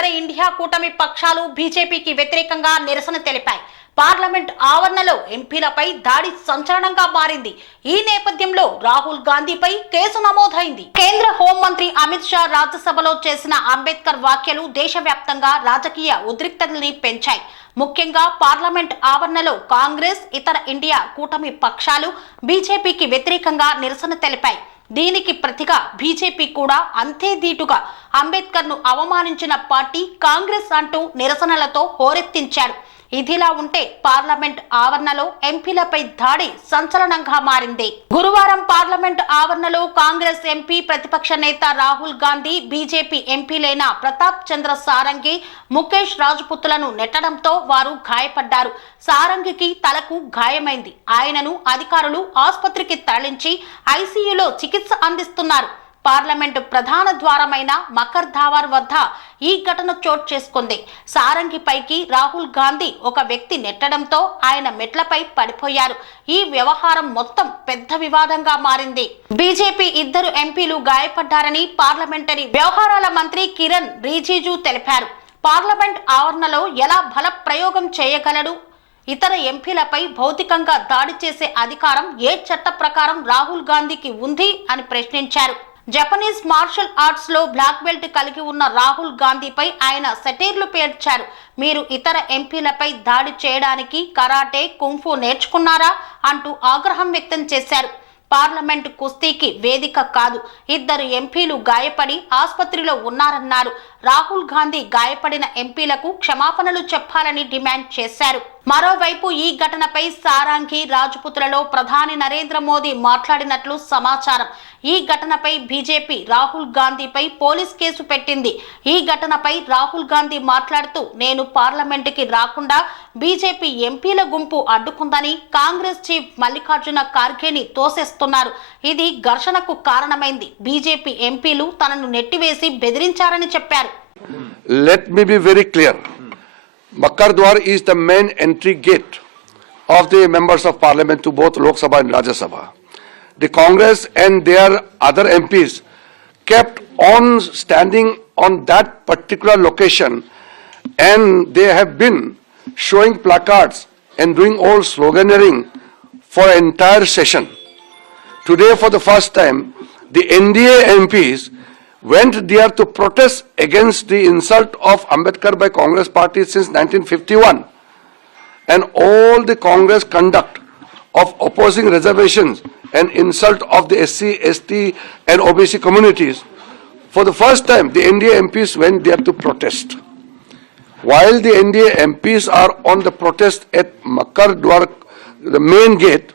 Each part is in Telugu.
ఇతర ఇండియా కూటమి పక్షాలు బీజేపీకి వ్యతిరేకంగా నిరసన తెలిపాయి. పార్లమెంట్ ఆవరణలో ఎంపీలపై దాడి సంచలనంగా మారింది. ఈ నేపథ్యంలో రాహుల్ గాంధీపై కేసు నమోదైంది. కేంద్ర హోంమంత్రి అమిత్ షా రాజ్యసభలో చేసిన అంబేద్కర్ వ్యాఖ్యలు దేశవ్యాప్తంగా రాజకీయ ఉద్రిక్తతల్ని పెంచాయి. ముఖ్యంగా పార్లమెంట్ ఆవరణలో కాంగ్రెస్, ఇతర ఇండియా కూటమి పక్షాలు బీజేపీకి వ్యతిరేకంగా నిరసన తెలిపాయి. దీనికి ప్రతిగా బీజేపీ కూడా అంతే ధీటుగా అంబేద్కర్ ను అవమానించిన పార్టీ కాంగ్రెస్ అంటూ నిరసనలతో హోరెత్తించారు. ఇదిలా ఉంటే పార్లమెంట్ ఆవరణలో ఎంపీలపై దాడి సంచలనంగా మారింది. గురువారం పార్లమెంట్ ఆవరణలో కాంగ్రెస్ ఎంపీ ప్రతిపక్ష నేత రాహుల్ గాంధీ, బీజేపీ ఎంపీలైన ప్రతాప్ చంద్ర సారంగి, ముఖేష్ రాజ్పుత్లను నెట్టడంతో వారు గాయపడ్డారు. సారంగికి తలకు గాయమైంది. ఆయనను అధికారులు ఆసుపత్రికి తరలించి ఐసీయూలో చికిత్స అందిస్తున్నారు. పార్లమెంటు ప్రధాన ద్వారమైన మకర్ ధావర్ వద్ద ఈ ఘటన చోటు చేసుకుంది. సారంగిపైకి రాహుల్ గాంధీ ఒక వ్యక్తి నెట్టడంతో ఆయన మెట్లపై పడిపోయారు. ఈ వ్యవహారం మొత్తం పెద్ద వివాదంగా మారింది. బీజేపీ ఇద్దరు ఎంపీలు గాయపడ్డారని పార్లమెంటరీ వ్యవహారాల మంత్రి కిరణ్ రిజిజు తెలిపారు. పార్లమెంట్ ఆవరణలో ఎలా బల ప్రయోగం చేయగలడు? ఇతర ఎంపీలపై భౌతికంగా దాడి చేసే అధికారం ఏ చట్ట ప్రకారం రాహుల్ గాంధీకి ఉంది అని ప్రశ్నించారు. జపనీస్ మార్షల్ ఆర్ట్స్ లో బ్లాక్ బెల్ట్ కలిగి ఉన్న రాహుల్ గాంధీపై ఆయన సెటైర్లు పేర్చారు. మీరు ఇతర ఎంపీలపై దాడి చేయడానికి కరాటే, కుంఫు నేర్చుకున్నారా అంటూ ఆగ్రహం వ్యక్తం చేశారు. పార్లమెంట్ కుస్తీకి వేదిక కాదు. ఇద్దరు ఎంపీలు గాయపడి ఆసుపత్రిలో ఉన్నారన్నారు. రాహుల్ గాంధీ గాయపడిన ఎంపీలకు క్షమాపణలు చెప్పాలని డిమాండ్ చేశారు. మరోవైపు ఈ ఘటనపై సారంగి, రాజ్పుత్లలో ప్రధాని నరేంద్ర మోదీ మాట్లాడినట్లు సమాచారం. ఈ ఘటనపై బీజేపీ రాహుల్ గాంధీపై పోలీస్ కేసు పెట్టింది. ఈ ఘటనపై రాహుల్ గాంధీ మాట్లాడుతూ, నేను పార్లమెంటుకి రాకుండా బీజేపీ ఎంపీల గుంపు అడ్డుకుందని కాంగ్రెస్ చీఫ్ మల్లికార్జున ఖార్గేని తోసేస్తున్నారు. ఇది ఘర్షణకు కారణమైంది. బీజేపీ ఎంపీలు తనను నెట్టివేసి బెదిరించారని చెప్పారు. Let me be very clear. Makar Dwar is the main entry gate of the members of parliament to both Lok Sabha and Rajya Sabha. The Congress and their other MPs kept on standing on that particular location, and they have been showing placards and doing all sloganeering for an entire session. Today, for the first time, the NDA MPs went there to protest against the insult of Ambedkar by Congress party since 1951, and all the Congress conduct of opposing reservations and insult of the SC, ST and OBC communities. For the first time, the NDA MPs went there to protest. While the NDA MPs are on the protest at Makar Dwar, the main gate,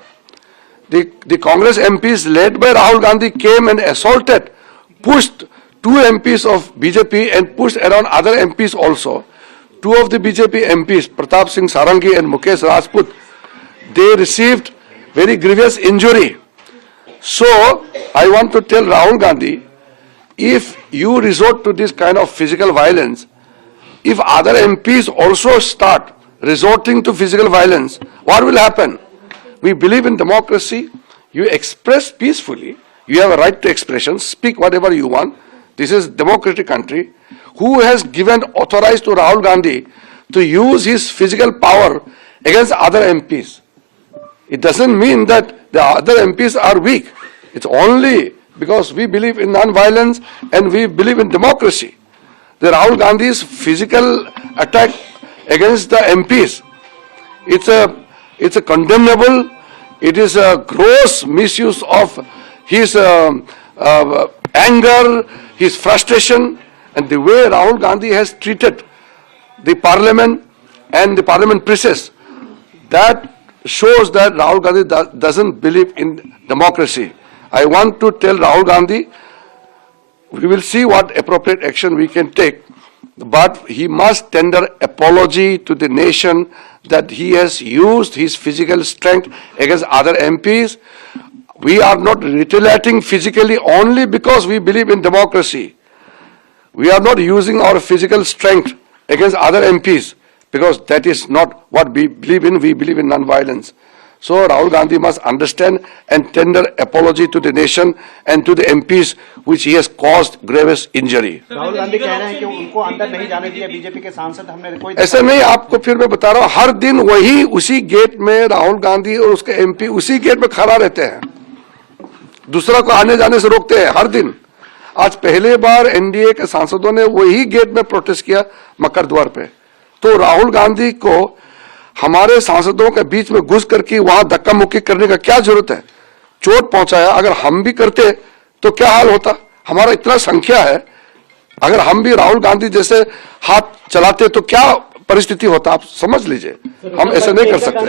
the Congress MPs led by Rahul Gandhi came and assaulted, pushed two MPs of BJP and pushed around other MPs also. Two of the BJP MPs, Pratap Singh Sarangi and Mukesh Rajput, they received very grievous injury. So, I want to tell Rahul Gandhi, if you resort to this kind of physical violence, if other MPs also start resorting to physical violence, what will happen? We believe in democracy. You express peacefully. You have a right to expression. Speak whatever you want. This is democratic country. Who has given authorized to Rahul Gandhi to use his physical power against other MPs? It doesn't mean that the other MPs are weak. It's only because we believe in non-violence and we believe in democracy. The Rahul Gandhi's physical attack against the MPs, it's a condemnable. It is a gross misuse of his anger, his frustration, and the way Rahul Gandhi has treated the parliament and the parliament process, that shows that Rahul Gandhi doesn't believe in democracy. I want to tell Rahul Gandhi, we will see what appropriate action we can take, but he must tender apology to the nation that he has used his physical strength against other MPs. We are not retaliating physically only because we believe in democracy. We are not using our physical strength against other MPs because that is not what we believe in. We believe in non-violence. So Rahul Gandhi must understand and tender apology to the nation and to the MPs which he has caused gravest injury. Rahul Gandhi कह रहे हैं कि उनको अंदर नहीं जाने दिया बीजेपी के सांसद, हमने कोई ऐसा नहीं, आपको फिर मैं बता रहा हूं, हर दिन वही उसी गेट में राहुल गांधी और उसके एमपी उसी गेट में खड़ा रहते हैं, दूसरा को आने जाने से रोकते हैं हर दिन। आज पहले बार एनडीए के सांसदों ने वही गेट में प्रोटेस्ट किया मकर द्वार पे। तो राहुल गांधी को हमारे सांसदों के बीच में घुस करके वहां धक्का मुक्की करने का क्या जरूरत है? चोट पहुंचाया, अगर हम भी करते तो क्या हाल होता? हमारा इतना संख्या है, अगर हम भी राहुल गांधी जैसे हाथ चलाते तो क्या परिस्थिति होता? आप समझ लीजिए, हम ऐसे नहीं कर सकते।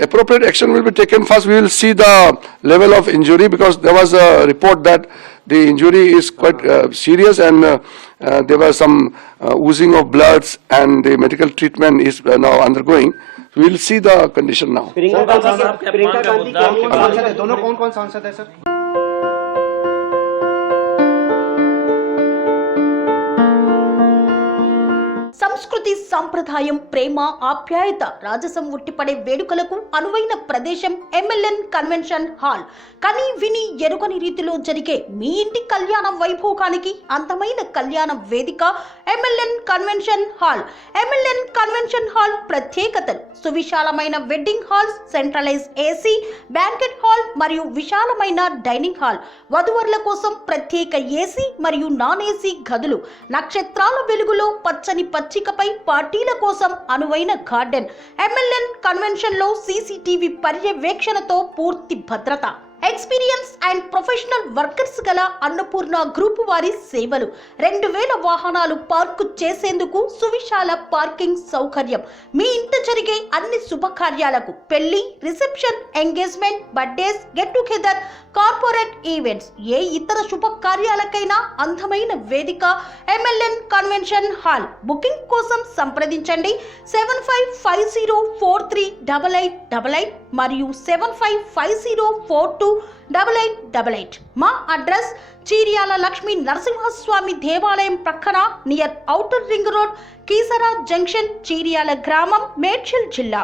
Appropriate action will be taken. First, we will see the level of injury because there was a report that the injury is quite serious and there was some oozing of bloods and the medical treatment is now undergoing. We will see the condition now. Priyanka Gandhi कौन सांसद है? दोनों कौन सांसद है सर? సంస్కృతి సంప్రదాయం ప్రేమ ఆప్యాయత రాజసం ఉట్టిపడే వేడుకలకు అనువైన ప్రదేశం ఎంఎల్ఎన్ కన్వెన్షన్ హాల్. కని విని ఎరుగని రీతిలో జరిగే మీ ఇంటి కళ్యాణ వైభోగానికి అందమైన కళ్యాణ వేదిక MLN convention hall. MLN convention hall ప్రత్యేకతలు: సువిశాలమైన wedding halls, centralise AC banquet hall మరియు విశాలమైన డైనింగ్ హాల్, వధువరుల కోసం ప్రత్యేక ఏసీ మరియు నాన్ ఏసీ గదులు, నక్షత్రాల వెలుగులో పచ్చని పచ్చికపై పార్టీల కోసం అనువైన గార్డెన్. ఎంఎల్ఎన్ కన్వెన్షన్ లో సీసీటీవీ పర్యవేక్షణతో పూర్తి భద్రత. ఎక్స్పీరియన్స్ అండ్ ప్రొఫెషనల్ వర్కర్స్ గల అన్నపూర్ణ గ్రూప్ వారి సేవలు. 2000 వాహనాలు పార్కు చేసేందుకు సువిశాల పార్కింగ్ సౌకర్యం. మీ ఇంట జరిగే అన్ని శుభకార్యాలకు, పెళ్లి, reception, engagement, birthdays, get together, corporate events, ఏ ఇతర శుభకార్యాలకైనా అందమైన వేదిక ఎంఎల్ఎన్ కన్వెన్షన్ హాల్. బుకింగ్ కోసం సంప్రదించండి 7550438888 మరియు 7550428888. మా అడ్రస్ చీర్యాల లక్ష్మీ నరసింహస్వామి దేవాలయం ప్రక్కన near outer ring road, Keesara junction, Cheeryal గ్రామం, మేడ్చల్ జిల్లా.